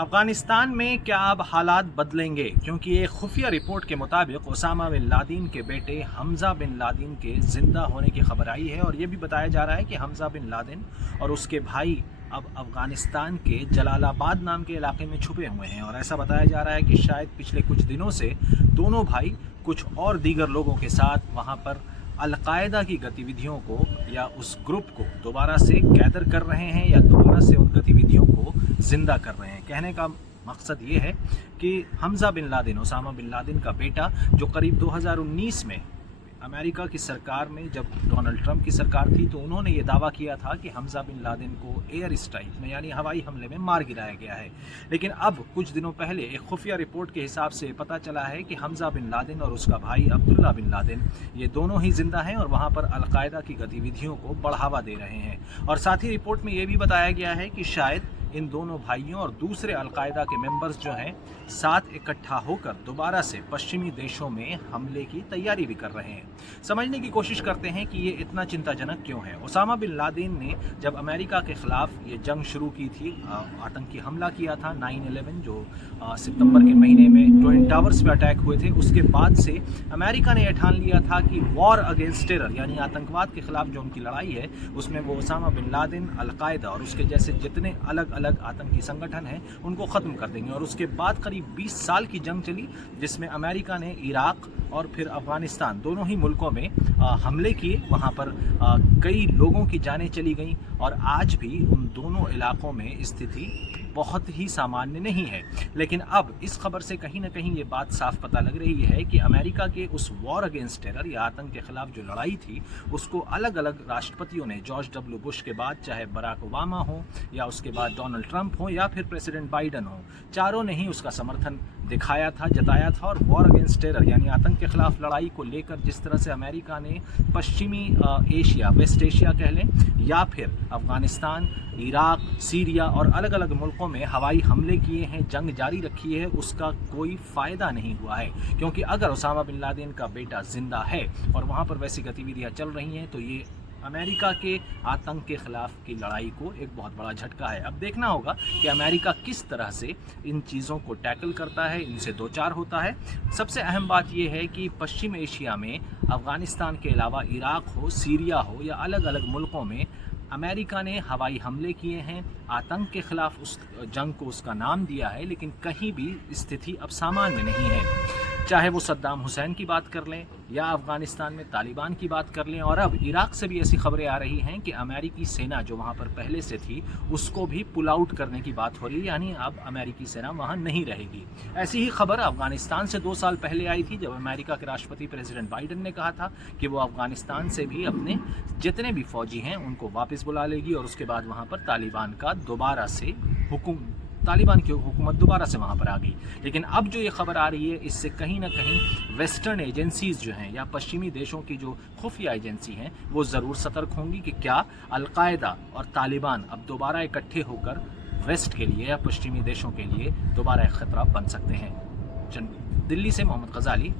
अफगानिस्तान में क्या अब हालात बदलेंगे, क्योंकि एक खुफिया रिपोर्ट के मुताबिक ओसामा बिन लादेन के बेटे हमजा बिन लादेन के ज़िंदा होने की खबर आई है। और ये भी बताया जा रहा है कि हमजा बिन लादेन और उसके भाई अब अफगानिस्तान के जलालाबाद नाम के इलाके में छुपे हुए हैं। और ऐसा बताया जा रहा है कि शायद पिछले कुछ दिनों से दोनों भाई कुछ और दीगर लोगों के साथ वहाँ पर अलकायदा की गतिविधियों को या उस ग्रुप को दोबारा से गैदर कर रहे हैं या दोबारा से उन गतिविधियों को ज़िंदा कर रहे हैं। कहने का मकसद ये है कि Hamza bin Laden, Osama bin Laden का बेटा, जो करीब 2019 में अमेरिका की सरकार में, जब डोनाल्ड ट्रंप की सरकार थी, तो उन्होंने ये दावा किया था कि हमजा बिन लादेन को एयर स्ट्राइक में यानी हवाई हमले में मार गिराया गया है। लेकिन अब कुछ दिनों पहले एक खुफिया रिपोर्ट के हिसाब से पता चला है कि हमजा बिन लादेन और उसका भाई अब्दुल्ला बिन लादेन, ये दोनों ही जिंदा हैं और वहाँ पर अलकायदा की गतिविधियों को बढ़ावा दे रहे हैं। और साथ ही रिपोर्ट में ये भी बताया गया है कि शायद इन दोनों भाइयों और दूसरे अलकायदा के मेंबर्स जो हैं साथ इकट्ठा होकर दोबारा से पश्चिमी देशों में हमले की तैयारी भी कर रहे हैं। समझने की कोशिश करते हैं कि ये इतना चिंताजनक क्यों है। ओसामा बिन लादेन ने जब अमेरिका के ख़िलाफ़ ये जंग शुरू की थी, आतंकी हमला किया था 9/11, जो सितंबर के महीने में ट्विन टावर्स पे अटैक हुए थे, उसके बाद से अमेरिका ने यह ठान लिया था कि वॉर अगेंस्ट टेरर यानी आतंकवाद के ख़िलाफ़ जो उनकी लड़ाई है उसमें वो ओसामा बिन लादेन, अलकायदा और उसके जैसे जितने अलग अलग आतंकी संगठन हैं उनको ख़त्म कर देंगे। और उसके बाद करीब 20 साल की जंग चली, जिसमें अमेरिका ने इराक और फिर अफ़गानिस्तान दोनों ही मुल्कों में हमले किए। वहाँ पर कई लोगों की जानें चली गईं और आज भी उन दोनों इलाकों में स्थिति बहुत ही सामान्य नहीं है। लेकिन अब इस खबर से कहीं ना कहीं ये बात साफ पता लग रही है कि अमेरिका के उस वॉर अगेंस्ट टेरर या आतंक के खिलाफ जो लड़ाई थी उसको अलग अलग राष्ट्रपतियों ने, जॉर्ज डब्ल्यू बुश के बाद चाहे बराक ओबामा हो या उसके बाद डोनाल्ड ट्रंप हो या फिर प्रेसिडेंट बाइडन हो, चारों ने ही उसका समर्थन दिखाया था, जताया था। और वॉर अगेंस्ट टेरर यानी आतंक के खिलाफ लड़ाई को लेकर जिस तरह से अमेरिका ने पश्चिमी एशिया, वेस्ट एशिया कह लें, या फिर अफ़गानिस्तान, इराक, सीरिया और अलग अलग मुल्कों में हवाई हमले किए हैं, जंग जारी रखी है, उसका कोई फ़ायदा नहीं हुआ है। क्योंकि अगर ओसामा बिन लादेन का बेटा ज़िंदा है और वहाँ पर वैसी गतिविधियाँ चल रही हैं तो ये अमेरिका के आतंक के ख़िलाफ़ की लड़ाई को एक बहुत बड़ा झटका है। अब देखना होगा कि अमेरिका किस तरह से इन चीज़ों को टैकल करता है, इनसे दो चार होता है। सबसे अहम बात यह है कि पश्चिम एशिया में अफ़गानिस्तान के अलावा इराक हो, सीरिया हो या अलग अलग मुल्कों में अमेरिका ने हवाई हमले किए हैं, आतंक के ख़िलाफ़ उस जंग को उसका नाम दिया है, लेकिन कहीं भी स्थिति अब सामान्य नहीं है। चाहे वो सद्दाम हुसैन की बात कर लें या अफ़गानिस्तान में तालिबान की बात कर लें, और अब इराक से भी ऐसी खबरें आ रही हैं कि अमेरिकी सेना जो वहाँ पर पहले से थी उसको भी पुल आउट करने की बात हो रही है, यानी अब अमेरिकी सेना वहाँ नहीं रहेगी। ऐसी ही खबर अफ़गानिस्तान से 2 साल पहले आई थी, जब अमेरिका के राष्ट्रपति प्रेसिडेंट बाइडन ने कहा था कि वो अफ़गानिस्तान से भी अपने जितने भी फौजी हैं उनको वापस बुला लेगी और उसके बाद वहाँ पर तालिबान की हुकूमत दोबारा से वहाँ पर आ गई। लेकिन अब जो ये खबर आ रही है इससे कहीं ना कहीं वेस्टर्न एजेंसीज़ जो हैं या पश्चिमी देशों की जो खुफिया एजेंसी हैं वो ज़रूर सतर्क होंगी कि क्या अलकायदा और तालिबान अब दोबारा इकट्ठे होकर वेस्ट के लिए या पश्चिमी देशों के लिए दोबारा एक ख़तरा बन सकते हैं। दिल्ली से मोहम्मद ग़ज़ाली।